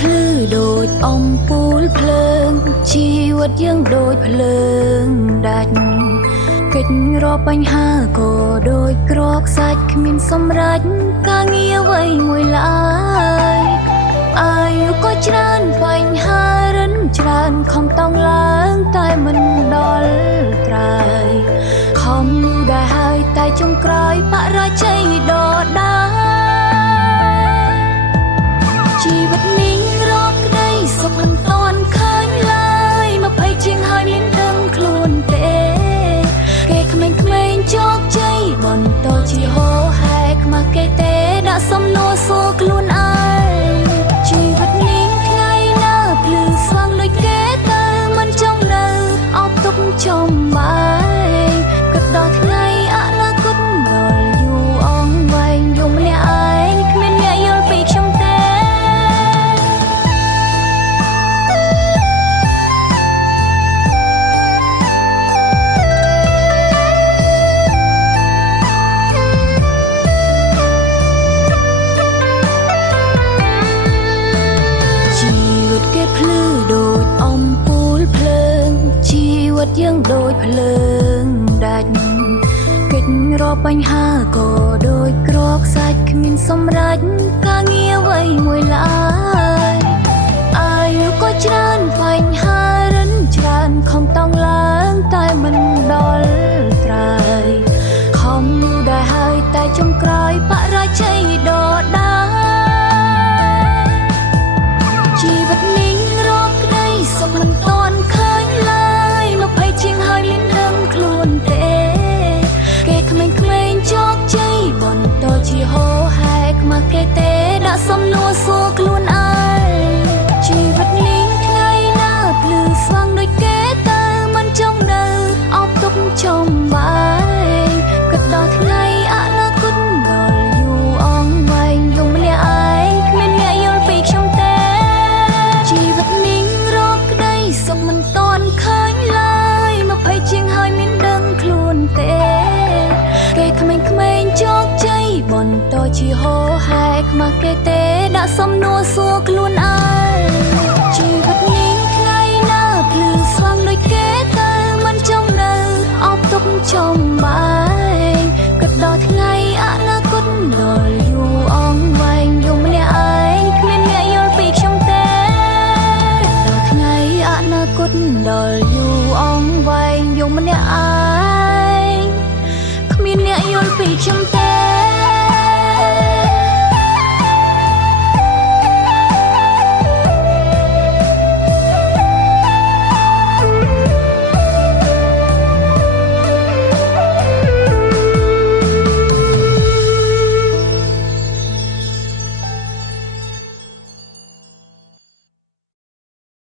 ភ្លឺដូចអំពូលភ្លើងជីវិតយើងដូចភ្លើងដាច់កិច្ចរកបញ្ហាក៏ដូចក្រកសាច់គ្មានសម្រេចការងារអ្វីមួយឡើយអាយុក៏ច្រើនបញ្ហារិនច្រើនខំតង់ឡើងតែមិនដល់ត្រើយខំដែរហើយតែចុងក្រោយបរាជ័យដដែលជីវិតនេះរកក្តីសុខមិនតាន់ឃើញឡើយ20ជាងហើយមានដឹងខ្លួនទេគេក្មេងៗជោគជ័យបន្តជាហោហែខ្មាស់គេទេដាក់សំណួរសួរខ្លួនឯងជីវិតនេះថ្ងៃណាភ្លឺស្វាងដូចគេទៅមិនចង់នៅអបទុកចំបាយគិតដល់ថ្ងៃអនាគតដល់យូរអង្វែងយំម្នាក់ឯងគ្មានអ្នកយល់ពីខ្ញុំទេគេភ្លឺដូចអំពូលភ្លើងជីវិតយើងដូចភ្លើងដាច់កិច្ចរកបញ្ហាក៏ដូចក្រកសាច់គ្មានសម្រេចការងារអ្វីមួយឡើយអាយុក៏ច្រើនបញ្ហារិនច្រើនខំតង់ឡើងតែមិនដល់ត្រើយខំដែរហើយតែចុងក្រោយបរាជ័យដដែលជីវិតនេះរកក្តីសុខមិនតាន់ឃើញឡើយ20ជាងហើយមានដឹងខ្លួនទេគេក្មេងៗជោគជ័យបន្តជាហោហែខ្មាស់គេទេដាក់សំណួរសួរខ្លួនឯងជីវិតនេះថ្ងៃណាភ្លឺស្វាងដូចគេទៅមិនចង់នៅអបទុកចំបាយគិតដល់ថ្ងៃអនាគតដល់យូរអង្វែងយំម្នាក់ឯងគ្មានអ្នកយល់ពីខ្ញុំទេជីវិតនេះរកក្តីសុខមិនតាន់ឃើញឡើយ20ជាងហើយមានដឹងខ្លួនទេគេក្មេងៗជោគជ័យបន្តជាហោហែខ្មាស់គេទេដាក់សំណួរសួរខ្លួនឯងជីវិតនេះថ្ងៃណាភ្លឺស្វាងដូចគេទៅមិនចង់នៅអបទុកចំបាយគិតដល់ថ្ងៃអនាគតដល់យូរអង្វែងយំម្នាក់ឯងគ្មានអ្នកយល់ពីខ្ញុំទេថ្ងៃអនាគតដល់យូរអង្វែងយំម្នាក់ឯងគ្មានអ្នកយល់ពីខ្ញុំទេ